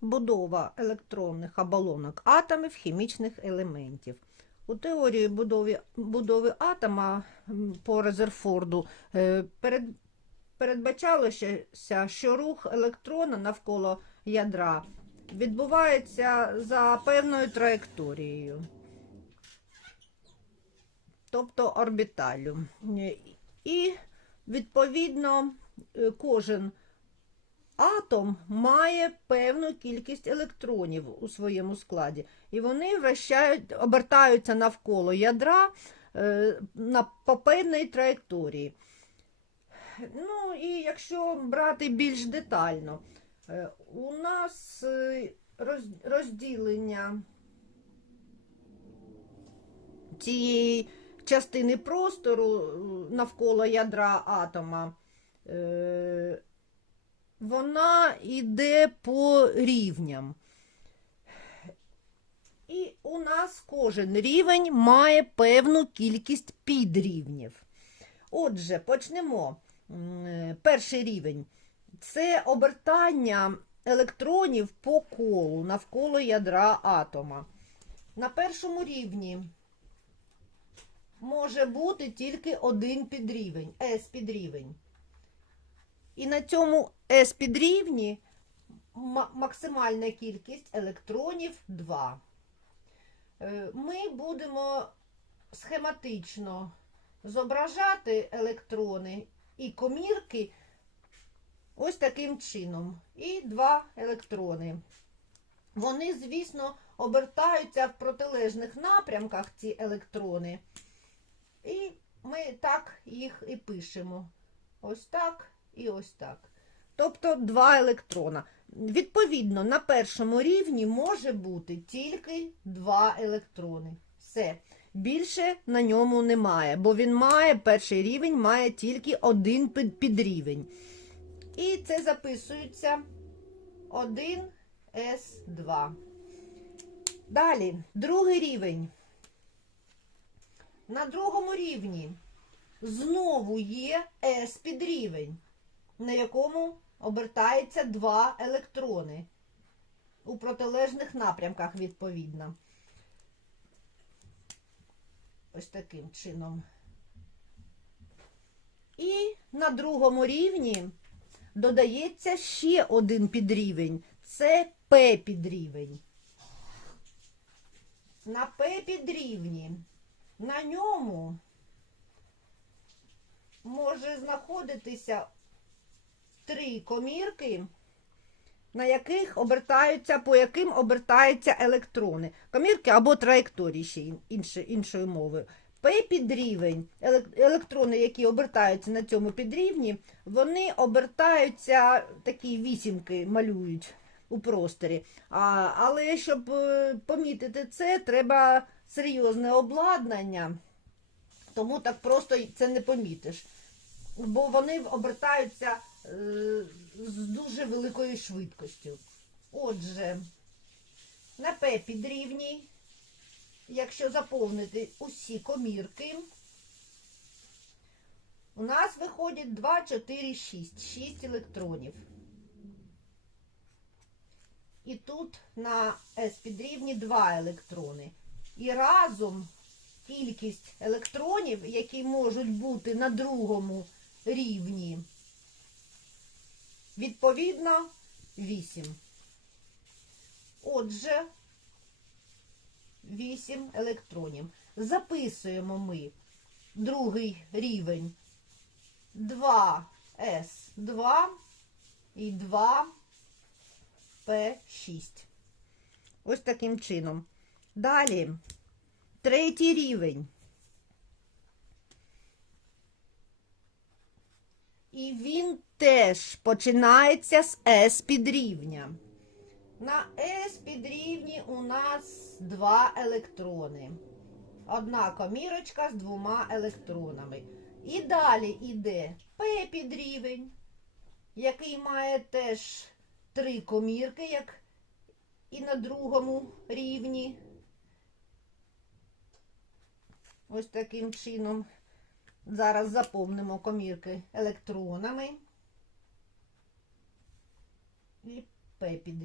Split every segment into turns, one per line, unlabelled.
будова електронних оболонок атомів хімічних елементів. У теорії будови, будови атома по Резерфорду е, перед, передбачалося, що рух електрона навколо ядра відбувається за певною траєкторією, тобто орбіталю. І, відповідно, е, кожен атом має певну кількість електронів у своєму складі, і вони вращають, обертаються навколо ядра е, на певній траєкторії. Ну і якщо брати більш детально, е, у нас е, роз- розділення цієї частини простору навколо ядра атома. Вона йде по рівням. І у нас кожен рівень має певну кількість підрівнів. Отже, почнемо. Е, Перший рівень це обертання електронів по колу навколо ядра атома. На першому рівні може бути тільки один підрівень, S-підрівень. І на цьому S-підрівні ма- максимальна кількість електронів 2. Е, Ми будемо схематично зображати електрони і комірки ось таким чином. І два електрони. Вони, звісно, обертаються в протилежних напрямках, ці електрони. І ми так їх і пишемо. Ось так і ось так. Тобто два електрона. Відповідно, на першому рівні може бути тільки два електрони. Все. Більше на ньому немає, бо він має перший рівень, має тільки один підрівень. І це записується 1С2. Далі, другий рівень. На другому рівні знову є S підрівень, на якому обертається два електрони у протилежних напрямках, відповідно. Ось таким чином. І на другому рівні додається ще один підрівень. Це P підрівень. На P підрівні. На ньому може знаходитися три комірки, на яких обертаються, по яким обертаються електрони. Комірки або траєкторії ще ін- інше, іншою мовою. П підрівень, елек- електрони, які обертаються на цьому підрівні, вони обертаються, такі вісімки малюють у просторі. А, але щоб е, помітити це, треба серйозне обладнання, тому так просто це не помітиш. Бо вони обертаються з дуже великою швидкістю. Отже, на П підрівні, якщо заповнити усі комірки, у нас виходить 2, 4, 6. 6 електронів. І тут на С підрівні 2 електрони. І разом кількість електронів, які можуть бути на другому рівні, відповідно 8. Отже, 8 електронів. Записуємо ми другий рівень 2С2 і 2П6. Ось таким чином. Далі. Третій рівень. І він теж починається з S підрівня. На S підрівні у нас два електрони. Одна комірочка з двома електронами. І далі йде P підрівень, який має теж три комірки, як і на другому рівні. Ось таким чином. Зараз заповнимо комірки електронами і П під.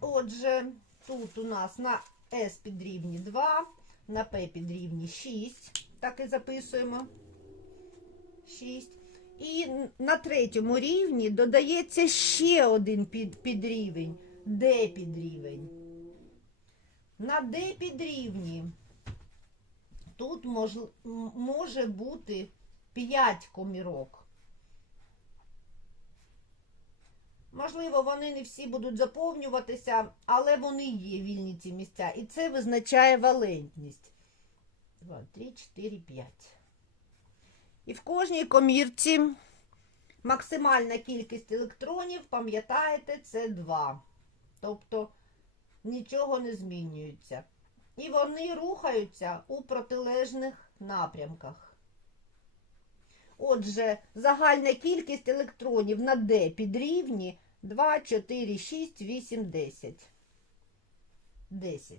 Отже, тут у нас на С під рівні 2, на П під рівні 6, так і записуємо 6. І на третьому рівні додається ще один підрівень, Д підрівень. На Д підрівні тут мож, може бути 5 комірок. Можливо, вони не всі будуть заповнюватися, але вони є вільні ці місця. І це визначає валентність. 2, 3, 4, 5. І в кожній комірці максимальна кількість електронів, пам'ятаєте, це 2. Тобто нічого не змінюється. І вони рухаються у протилежних напрямках. Отже, загальна кількість електронів на D підрівні 2, 4, 6, 8, 10. 10.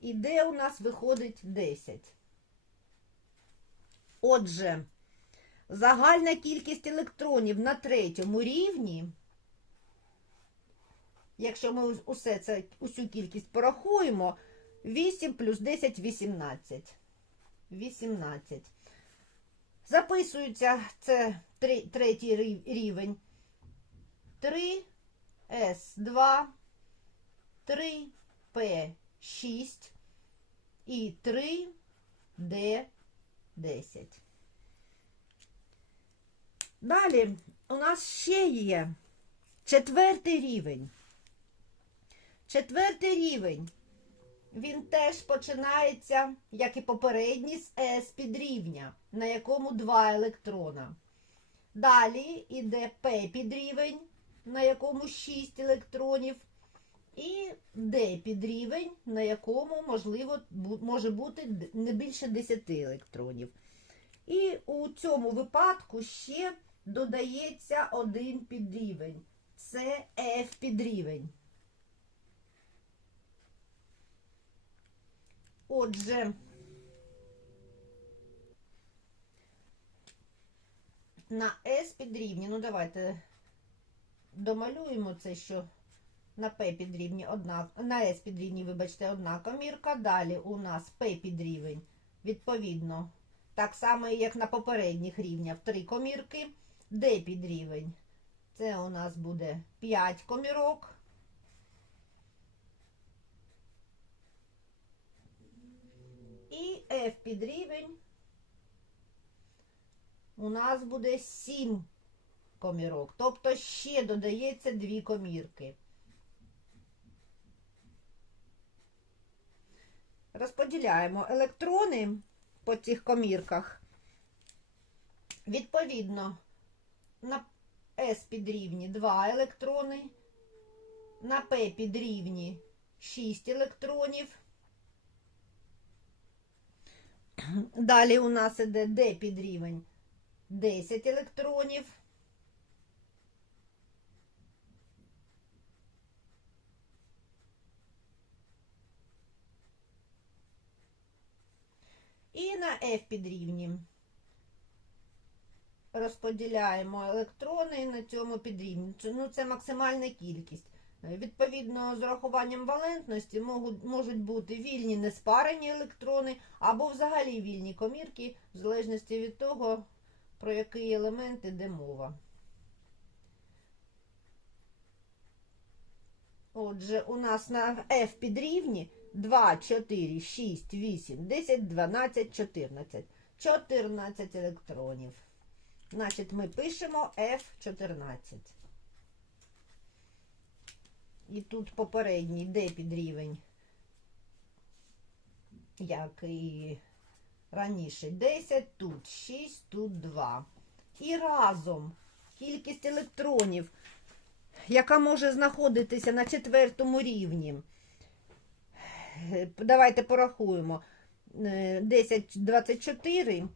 І D у нас виходить 10. Отже, загальна кількість електронів на третьому рівні, якщо ми усе це, усю кількість порахуємо, 8 плюс 10 18. 18. Записується це третій рівень. 3С2, 3П6 і 3Д10. Далі у нас ще є четвертий рівень. Четвертий рівень. Він теж починається, як і попередній, з S підрівня, на якому два електрона. Далі йде P підрівень, на якому 6 електронів. І D підрівень, на якому можливо може бути не більше 10 електронів. І у цьому випадку ще додається один підрівень. Це F підрівень. Отже, на S підрівні, ну давайте домалюємо це, що на P підрівні одна, на S підрівні, вибачте, одна комірка. Далі у нас P підрівень, відповідно, так само, як на попередніх рівнях, три комірки. D підрівень, це у нас буде 5 комірок. І F підрівень у нас буде 7 комірок. Тобто ще додається 2 комірки. Розподіляємо електрони по цих комірках. Відповідно, на S підрівні 2 електрони, на P підрівні 6 електронів. Далі у нас іде D підрівень 10 електронів. І на F підрівні розподіляємо електрони на цьому підрівні. Ну, це максимальна кількість. Відповідно, з урахуванням валентності можуть бути вільні неспарені електрони або взагалі вільні комірки, в залежності від того, про який елемент іде мова. Отже, у нас на F підрівні 2, 4, 6, 8, 10, 12, 14. 14 електронів. Значить, ми пишемо F14. І тут попередній D підрівень, як і раніше 10, тут 6, тут 2. І разом кількість електронів, яка може знаходитися на четвертому рівні. Давайте порахуємо. Е, 10, 24, е,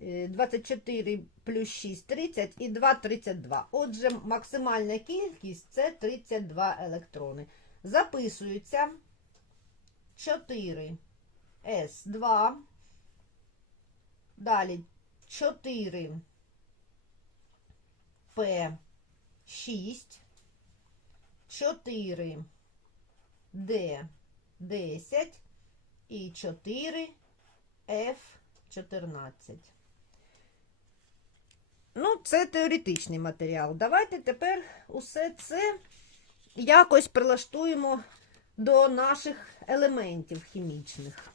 24 плюс 6 30 і 2 32. Отже, максимальна кількість це 32 електрони. Записується 4 С2. Далі 4 П6. 4 Д 10 і 4 F 14. Ну, це теоретичний матеріал. Давайте тепер усе це якось прилаштуємо до наших елементів хімічних.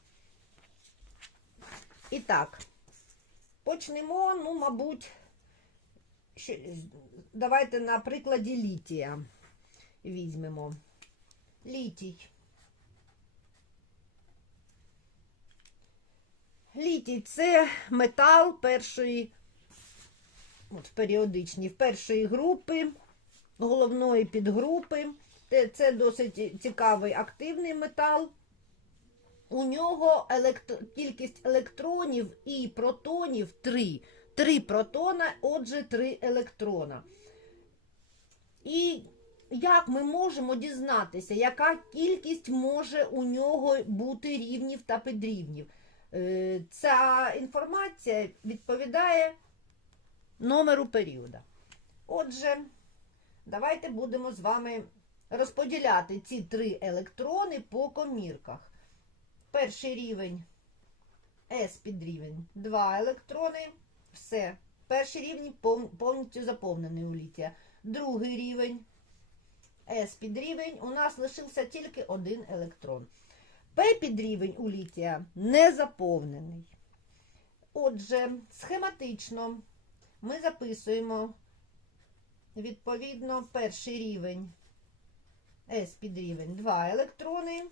І так, почнемо, ну, мабуть, давайте на прикладі літія візьмемо. Літій. Літій це метал першої, от періодичній, в першої групи, головної підгрупи. Це досить цікавий активний метал. У нього електро... кількість електронів і протонів 3. 3 протона, отже, 3 електрона. І як ми можемо дізнатися, яка кількість може у нього бути рівнів та підрівнів? Е, Ця інформація відповідає номеру періода. Отже, давайте будемо з вами розподіляти ці три електрони по комірках. Перший рівень S підрівень 2 електрони. Все. Перший рівень повністю заповнений у літія. Другий рівень S підрівень. У нас лишився тільки один електрон. P підрівень у літія не заповнений. Отже, схематично ми записуємо відповідно перший рівень S підрівень 2 електрони.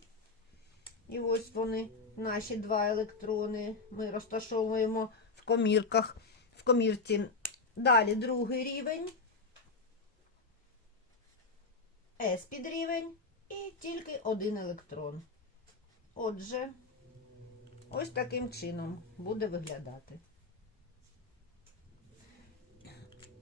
І ось вони, наші два електрони. Ми розташовуємо в комірках, в комірці. Далі другий рівень. S підрівень і тільки один електрон. Отже, ось таким чином буде виглядати.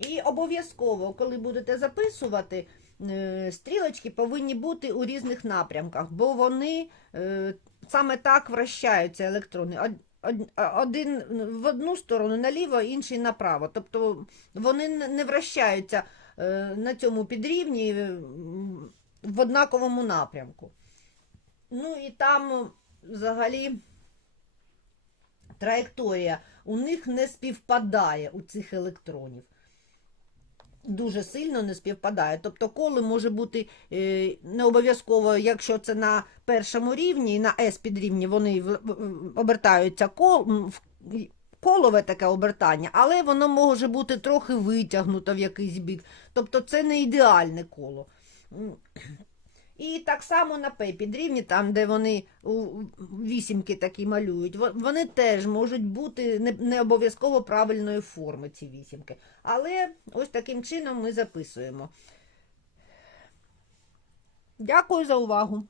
І обов'язково, коли будете записувати, е, стрілочки повинні бути у різних напрямках, бо вони е, саме так вращаються електрони. Од- од- Один в одну сторону наліво, інший направо. Тобто вони не вращаються е, на цьому підрівні в однаковому напрямку. Ну і там взагалі траєкторія у них не співпадає у цих електронів. Дуже сильно не співпадає. Тобто коле може бути е, не обов'язково, якщо це на першому рівні, на S підрівні вони в- обертаються кол, в- колове таке обертання, але воно може бути трохи витягнуто в якийсь бік. Тобто це не ідеальне коло. І так само на П підрівні, там, де вони вісімки такі малюють, вони теж можуть бути не обов'язково правильної форми, ці вісімки. Але ось таким чином ми записуємо. Дякую за увагу.